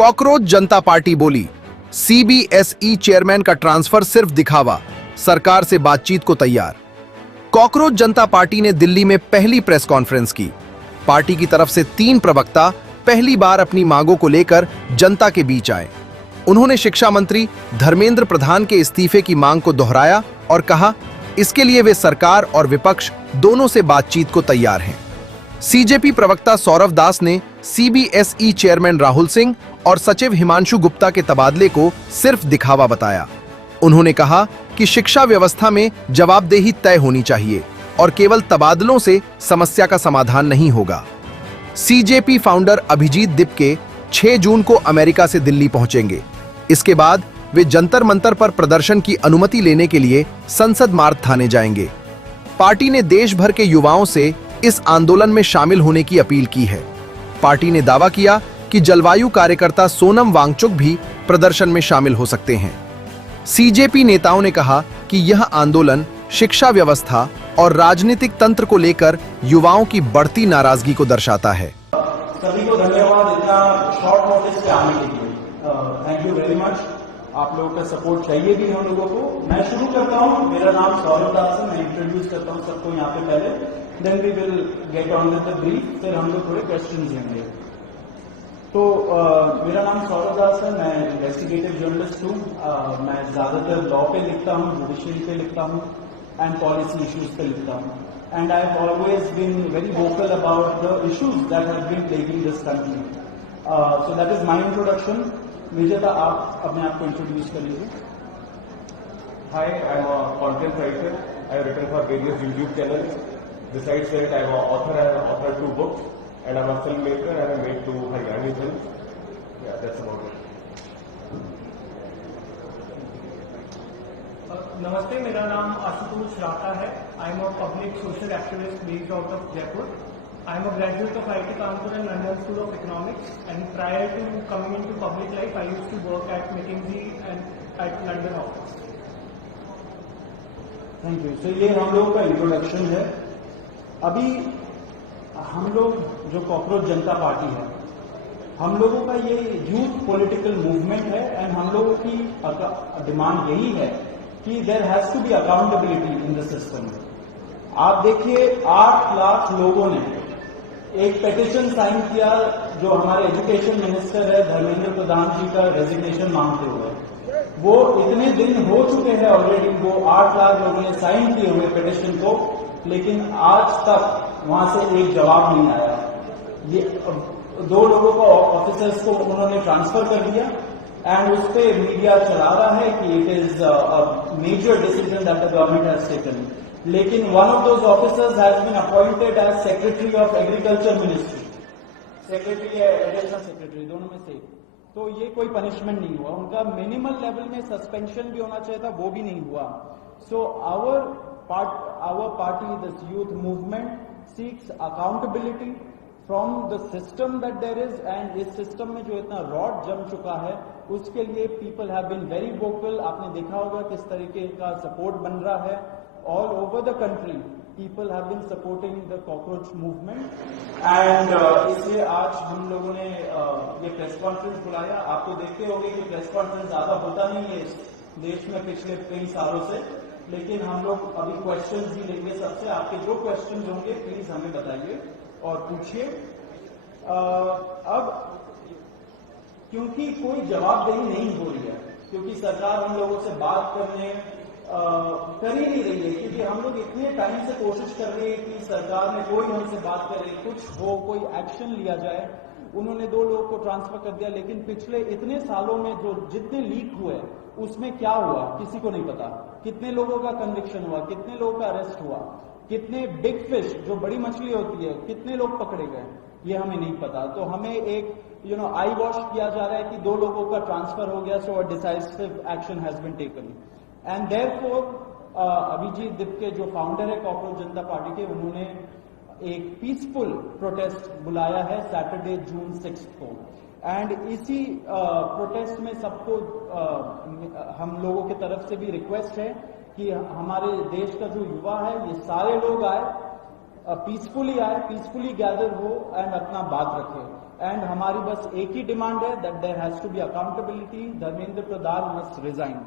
Cockroach जनता party बोली, CBSE chairman का transfer सिर्फ दिखावा, सरकार से बातचीत को तैयार। कॉकरोच जनता पार्टी ने दिल्ली में पहली प्रेस कॉन्फ्रेंस की। पार्टी की तरफ से 3 प्रवक्ता पहली बार अपनी मांगों को लेकर जनता के बीच आए। उन्होंने शिक्षा मंत्री धर्मेंद्र प्रधान के इस्तीफे की मांग को दोहराया और कहा, इसके लिए वे सरकार और विपक्ष दोनों से बातचीत को तैयार हैं। सीजेपी प्रवक्ता सौरभ दास ने सीबीएसई चेयरमैन राहुल सिंह और सचिव हिमांशु गुप्ता के तबादले को सिर्फ दिखावा बताया। उन्होंने कहा कि शिक्षा व्यवस्था में जवाबदेही तय होनी चाहिए और केवल तबादलों से समस्या का समाधान नहीं होगा। सीजेपी फाउंडर अभिजीत दिपके 6 जून को अमेरिका से दिल्ली पहुंचेंगे। इसके बाद वे जंतर मंतर पर प्रदर्शन की अनुमति लेने के लिए संसद मार्ग थाने जाएंगे। पार्टी ने देश भर के युवाओं से इस आंदोलन में शामिल होने की अपील की है। पार्टी ने दावा किया कि जलवायु कार्यकर्ता सोनम वांगचुक भी प्रदर्शन में शामिल हो सकते हैं। सीजेपी नेताओं ने कहा कि यह आंदोलन शिक्षा व्यवस्था और राजनीतिक तंत्र को लेकर युवाओं की बढ़ती नाराजगी को दर्शाता है। सभी को धन्यवाद इतना शॉर्ट नोटिस पे आने के लिए। Thank you very much. आप लोगों का सपोर्ट चाहिए भी हम लोगों को। मैं शुरू करता हूँ। मेरा नाम सौरभ दास है। मैं इंट्रोड्यूस करता हूँ सबको यहाँ पे पहले, then we will get on with the brief, फिर हम लोग थोड़े क्वेश्चन लेंगे। तो मेरा नाम सौरभ दास है। मैं इन्वेस्टिगेटिव जर्नलिस्ट हूँ। मैं ज्यादातर लॉ पे लिखता हूँ, जुडिशरी पे लिखता हूँ एंड पॉलिसी इश्यूज पे लिखता हूँ। And I have always been very vocal about the issues that have been plaguing this country. So that is my introduction. Vijeta, आप अपने आप को इंट्रोड्यूस कर लीजिए। Hi, I'm a content writer. I have written for various YouTube channels. Besides that, I am an author. I have authored 2 books, and I'm a filmmaker. I have made 2 Haryani films. Yeah, that's about it. नमस्ते, मेरा नाम आशुतोष राठा है। I am a public social activist based out of Jaipur. I am a graduate of IIT Kanpur and London School of Economics, and prior to coming into public life, I used to work at McKinsey and at London office. Thank you. तो ये हम लोगों का introduction है। अभी हम लोग जो कॉकरोच जनता पार्टी है, हम लोगों का ये यूथ पॉलिटिकल मूवमेंट है एंड हम लोगों की डिमांड यही है कि there has to be accountability in the system. आप देखिए 8 लाख लोगों ने एक पेटिशन साइन किया जो हमारे एजुकेशन मिनिस्टर है धर्मेंद्र प्रधान जी का रेजिग्नेशन मांगते हुए। वो इतने दिन हो चुके हैं ऑलरेडी, वो 8 लाख लोगों ने साइन किए हुए पेटिशन को, लेकिन आज तक वहां से एक जवाब नहीं आया। ये 2 लोगों को ऑफिसर्स को उन्होंने ट्रांसफर कर दिया एंड उस पर मीडिया चला रहा है कि it is a major decision that the government has taken. लेकिन one of those officers has been appointed as secretary of agriculture ministry, secretary या एडिशनल सेक्रेटरी, दोनों में से। तो ये कोई पनिशमेंट नहीं हुआ। उनका मिनिमल लेवल में सस्पेंशन भी होना चाहिए था, वो भी नहीं हुआ। So our party this youth movement seeks accountability from the system that there is, and इस सिस्टम में जो इतना रॉड जम चुका है उसके लिए people have been very vocal. आपने देखा होगा किस तरीके का सपोर्ट बन रहा है। All over the country people have been supporting the cockroach movement and इसलिए आज हम लोगों ने ये प्रेस कॉन्फ्रेंस बुलाया। आप तो देखते होंगे कि प्रेस कॉन्फ्रेंस ज्यादा होता नहीं है इस देश में पिछले कई सालों से, लेकिन हम लोग अभी क्वेश्चन भी लेंगे सबसे। आपके जो क्वेश्चन होंगे प्लीज हमें बताइए और पूछिए। अब क्योंकि कोई जवाबदेही नहीं हो रही है, क्योंकि सरकार हम लोगों से बात करने कर ही नहीं रही है, क्योंकि हम लोग इतने टाइम से कोशिश कर रहे हैं कि सरकार ने कोई हमसे बात करे, कुछ हो, कोई एक्शन लिया जाए। उन्होंने 2 लोगों को ट्रांसफर कर दिया, लेकिन पिछले इतने सालों में जो जितने लीक हुए उसमें क्या हुआ किसी को नहीं पता। कितने लोगों का कन्विक्शन हुआ, कितने लोगों का अरेस्ट हुआ, कितने बिग फिश जो बड़ी मछली होती है कितने लोग पकड़े गए, ये हमें नहीं पता। तो हमें एक आई वॉश किया जा रहा है कि 2 लोगों का ट्रांसफर हो गया, so a decisive action has been taken. And therefore Abhijit Dipke जो फाउंडर है कॉकरोच जनता पार्टी के, उन्होंने एक पीसफुल प्रोटेस्ट बुलाया है सैटरडे जून 6 को। एंड इसी प्रोटेस्ट में सबको हम लोगों की तरफ से भी रिक्वेस्ट है कि हमारे देश का जो युवा है ये सारे लोग आए, पीसफुली आए, पीसफुली गैदर हो एंड अपना बात रखे। एंड हमारी बस एक ही डिमांड है that there has to be accountability. Dharmendra Pradhan must resign.